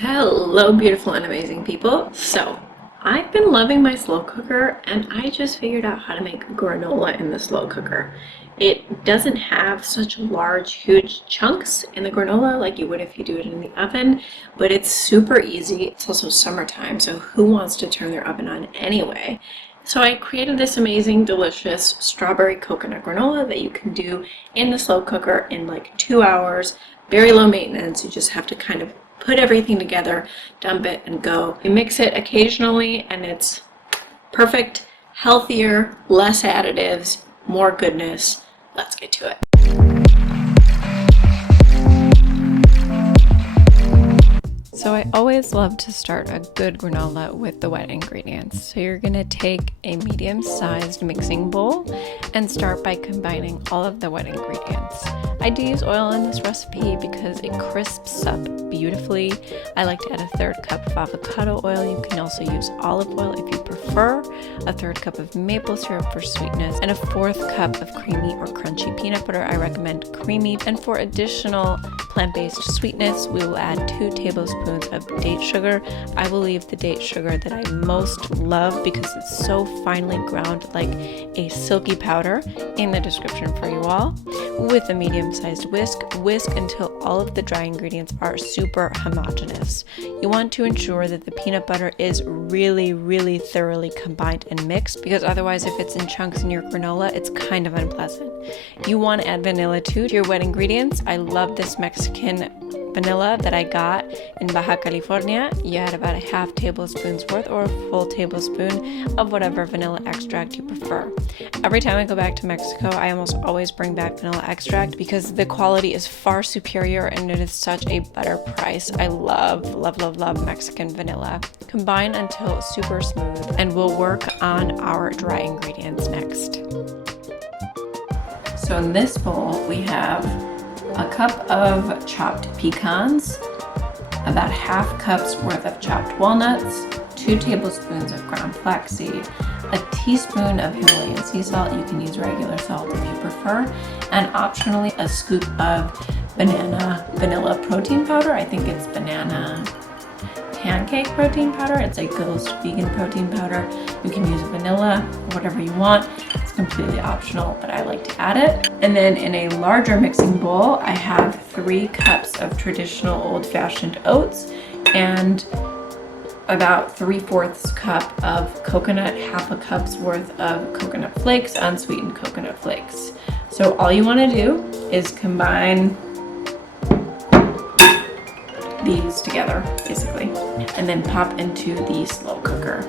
Hello, beautiful and amazing people. So, I've been loving my slow cooker and I just figured out how to make granola in the slow cooker. It doesn't have such large, huge chunks in the granola like you would if you do it in the oven, but it's super easy. It's also summertime, so who wants to turn their oven on anyway? So I created this amazing, delicious strawberry coconut granola that you can do in the slow cooker in like 2 hours. Very low maintenance. You just have to kind of put everything together, dump it, and go. You mix it occasionally, and it's perfect, healthier, less additives, more goodness. Let's get to it. So I always love to start a good granola with the wet ingredients. So you're going to take a medium-sized mixing bowl and start by combining all of the wet ingredients. I do use oil in this recipe because it crisps up beautifully. I like to add a 1/3 cup of avocado oil. You can also use olive oil if you prefer, a 1/3 cup of maple syrup for sweetness, and a 1/4 cup of creamy or crunchy peanut butter. I recommend creamy. And for additional plant-based sweetness, we will add 2 tablespoons of date sugar. I will leave the date sugar that I most love because it's so finely ground like a silky powder in the description for you all. With a medium-sized whisk until all of the dry ingredients are super homogeneous. You want to ensure that the peanut butter is really thoroughly combined and mixed, because otherwise if it's in chunks in your granola, it's kind of unpleasant. You want to add vanilla too to your wet ingredients. I love this Mexican vanilla that I got in Baja California. You add about a 1/2 tablespoon's worth or a full tablespoon of whatever vanilla extract you prefer. Every time I go back to Mexico, I almost always bring back vanilla extract because the quality is far superior and it is such a better price. I love Mexican vanilla. Combine until super smooth, and we'll work on our dry ingredients next. So in this bowl, we have a cup of chopped pecans, about 1/2 cup's worth of chopped walnuts, 2 tablespoons of ground flaxseed, a teaspoon of Himalayan sea salt. You can use regular salt if you prefer, and optionally a scoop of vanilla protein powder. I think it's banana pancake protein powder. It's a Ghost vegan protein powder. You can use vanilla, whatever you want. It's completely optional, but I like to add it. And then in a larger mixing bowl, I have 3 cups of traditional old-fashioned oats and about 3/4 cup of coconut, 1/2 cup's worth of coconut flakes, unsweetened coconut flakes. So all you want to do is combine these together, basically, and then pop into the slow cooker.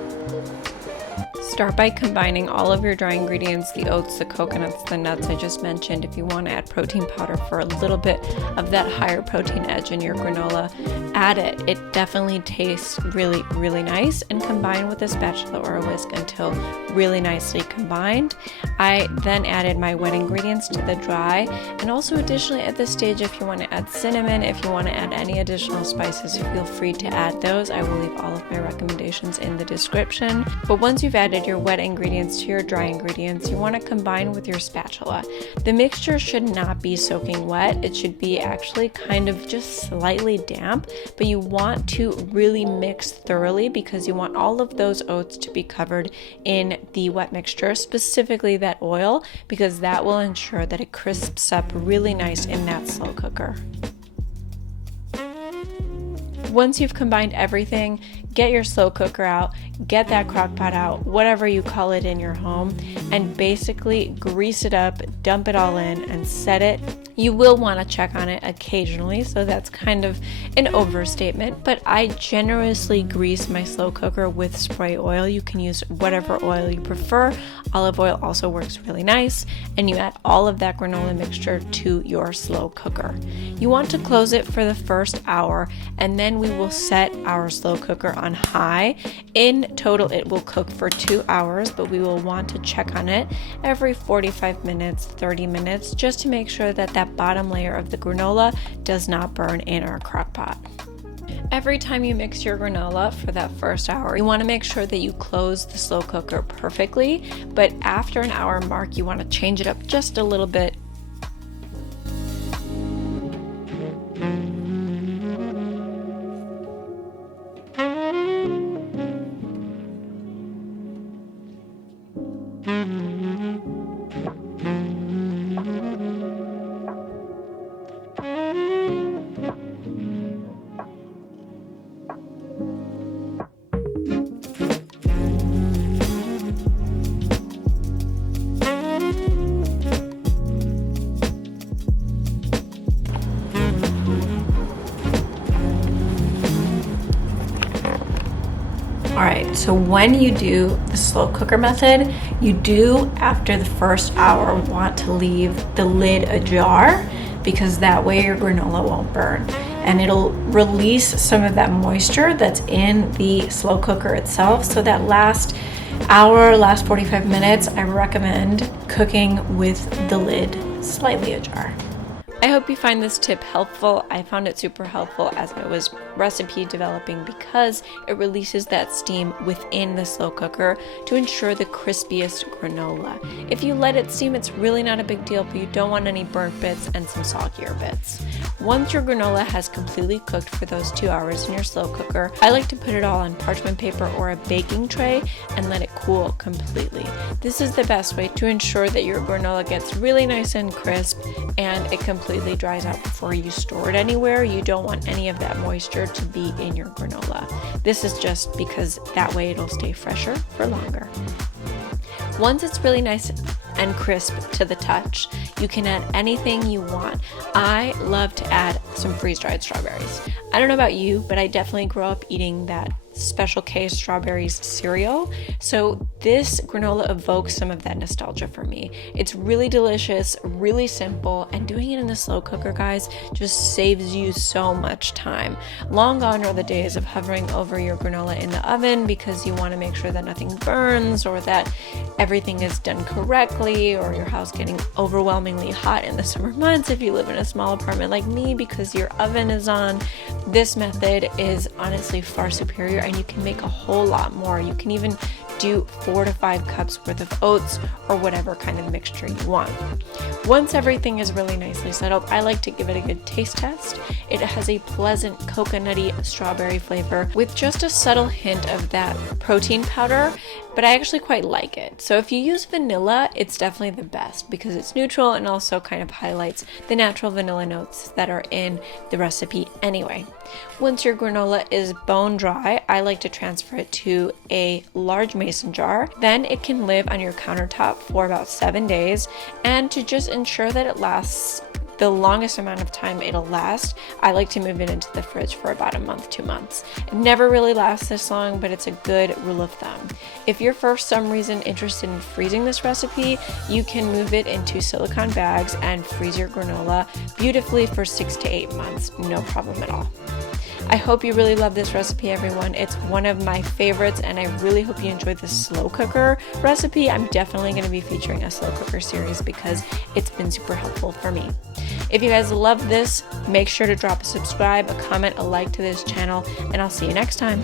Start by combining all of your dry ingredients, the oats, the coconuts, the nuts I just mentioned. If you want to add protein powder for a little bit of that higher protein edge in your granola, add it. It definitely tastes really nice, and combine with a spatula or a whisk until really nicely combined. I then added my wet ingredients to the dry, and also additionally at this stage, if you want to add cinnamon, if you want to add any additional spices, feel free to add those. I will leave all of my recommendations in the description. But once you've added your wet ingredients to your dry ingredients, you want to combine with your spatula. The mixture should not be soaking wet. It should be actually kind of just slightly damp, but you want to really mix thoroughly because you want all of those oats to be covered in the wet mixture, specifically that oil, because that will ensure that it crisps up really nice in that slow cooker. Once you've combined everything, get your slow cooker out, get that crock pot out, whatever you call it in your home, and basically grease it up, dump it all in, and set it. You will want to check on it occasionally, so that's kind of an overstatement, but I generously grease my slow cooker with spray oil. You can use whatever oil you prefer. Olive oil also works really nice, and you add all of that granola mixture to your slow cooker. You want to close it for the first hour, and then we will set our slow cooker on high. In total, it will cook for 2 hours, but we will want to check on it every 45 minutes, 30 minutes, just to make sure that that bottom layer of the granola does not burn in our crock pot. Every time you mix your granola for that first hour, you want to make sure that you close the slow cooker perfectly, but after an hour mark, you want to change it up just a little bit. All right, so when you do the slow cooker method, you do, after the first hour, want to leave the lid ajar, because that way your granola won't burn. And it'll release some of that moisture that's in the slow cooker itself. So that last hour, last 45 minutes, I recommend cooking with the lid slightly ajar. I hope you find this tip helpful. I found it super helpful as I was recipe developing, because it releases that steam within the slow cooker to ensure the crispiest granola. If you let it steam, it's really not a big deal, but you don't want any burnt bits and some soggier bits. Once your granola has completely cooked for those 2 hours in your slow cooker, I like to put it all on parchment paper or a baking tray and let it cool completely. This is the best way to ensure that your granola gets really nice and crisp and it completely dries out before you store it anywhere. You don't want any of that moisture to be in your granola. This is just because that way it'll stay fresher for longer. Once it's really nice and crisp to the touch, you can add anything you want. I love to add some freeze-dried strawberries. I don't know about you, but I definitely grew up eating that Special K strawberries cereal. So this granola evokes some of that nostalgia for me. It's really delicious, really simple, and doing it in the slow cooker, guys, just saves you so much time. Long gone are the days of hovering over your granola in the oven because you want to make sure that nothing burns or that everything is done correctly, or your house getting overwhelmingly hot in the summer months if you live in a small apartment like me because your oven is on. This method is honestly far superior, and you can make a whole lot more. You can even do 4 to 5 cups worth of oats or whatever kind of mixture you want. Once everything is really nicely settled, I like to give it a good taste test. It has a pleasant coconutty strawberry flavor with just a subtle hint of that protein powder, but I actually quite like it. So if you use vanilla, it's definitely the best because it's neutral and also kind of highlights the natural vanilla notes that are in the recipe anyway. Once your granola is bone dry, I like to transfer it to a large mason jar. Then it can live on your countertop for about 7 days, and to just ensure that it lasts the longest amount of time it'll last, I like to move it into the fridge for about a month, 2 months. It never really lasts this long, but it's a good rule of thumb. If you're for some reason interested in freezing this recipe, you can move it into silicone bags and freeze your granola beautifully for 6 to 8 months, no problem at all. I hope you really love this recipe, everyone. It's one of my favorites, and I really hope you enjoyed the slow cooker recipe. I'm definitely going to be featuring a slow cooker series because it's been super helpful for me. If you guys love this, make sure to drop a subscribe, a comment, a like to this channel, and I'll see you next time.